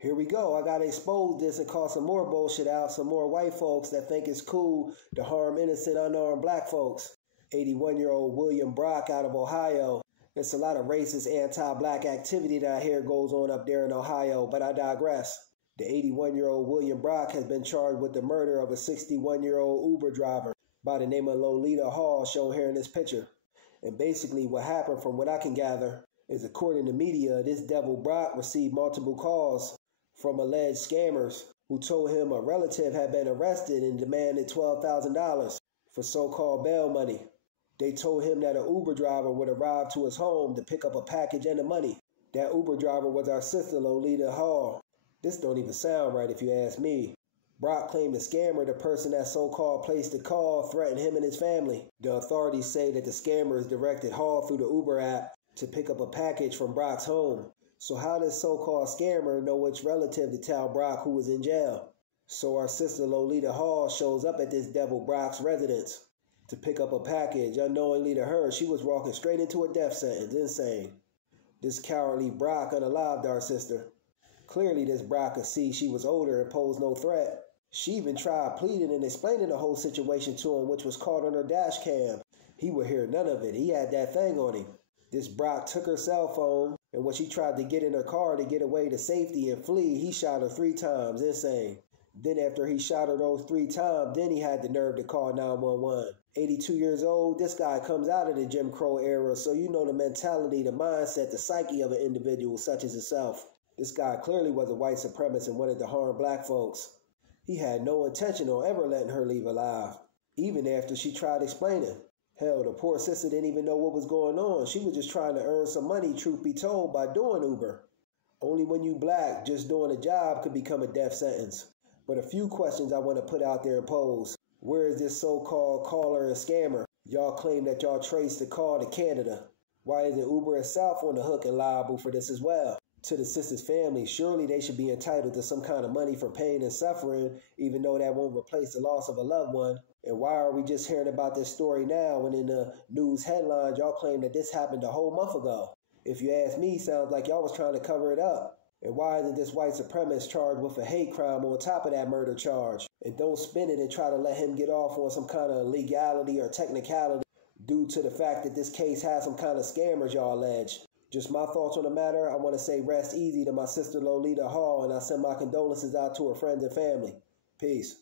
Here we go. I gotta expose this and call some more bullshit out. Some more white folks that think it's cool to harm innocent, unarmed black folks. 81-year-old William Brock out of Ohio. There's a lot of racist, anti-black activity that I hear goes on up there in Ohio, but I digress. The 81-year-old William Brock has been charged with the murder of a 61-year-old Uber driver by the name of Lolita Hall, shown here in this picture. And basically what happened, from what I can gather, is according to media, this devil Brock received multiple calls from alleged scammers who told him a relative had been arrested and demanded $12,000 for so-called bail money. They told him that an Uber driver would arrive to his home to pick up a package and the money. That Uber driver was our sister Lolita Hall. This don't even sound right if you ask me. Brock claimed the scammer, the person that so-called placed the call, threatened him and his family. The authorities say that the scammers directed Hall through the Uber app to pick up a package from Brock's home. So how does so-called scammer know which relative to tell Brock who was in jail? So our sister Lolita Hall shows up at this devil Brock's residence to pick up a package. Unknowingly to her, she was walking straight into a death sentence. Insane. This cowardly Brock unalived our sister. Clearly this Brock could see she was older and posed no threat. She even tried pleading and explaining the whole situation to him, which was caught on her dash cam. He would hear none of it. He had that thing on him. This Brock took her cell phone, and when she tried to get in her car to get away to safety and flee, he shot her 3 times. Insane. Then after he shot her those 3 times, then he had the nerve to call 911. 82 years old, this guy comes out of the Jim Crow era, so you know the mentality, the mindset, the psyche of an individual such as himself. This guy clearly was a white supremacist and wanted to harm black folks. He had no intention on ever letting her leave alive, even after she tried explaining. Hell, the poor sister didn't even know what was going on. She was just trying to earn some money, truth be told, by doing Uber. Only when you black, just doing a job could become a death sentence. But a few questions I want to put out there and pose. Where is this so-called caller and scammer? Y'all claim that y'all traced the call to Canada. Why isn't Uber itself on the hook and liable for this as well? To the sister's family, surely they should be entitled to some kind of money for pain and suffering, even though that won't replace the loss of a loved one. And why are we just hearing about this story now when in the news headlines y'all claim that this happened a whole month ago? If you ask me, sounds like y'all was trying to cover it up. And why isn't this white supremacist charged with a hate crime on top of that murder charge? And don't spin it and try to let him get off on some kind of legality or technicality due to the fact that this case has some kind of scammers y'all allege. Just my thoughts on the matter. I want to say rest easy to my sister Lolita Hall, and I send my condolences out to her friends and family. Peace.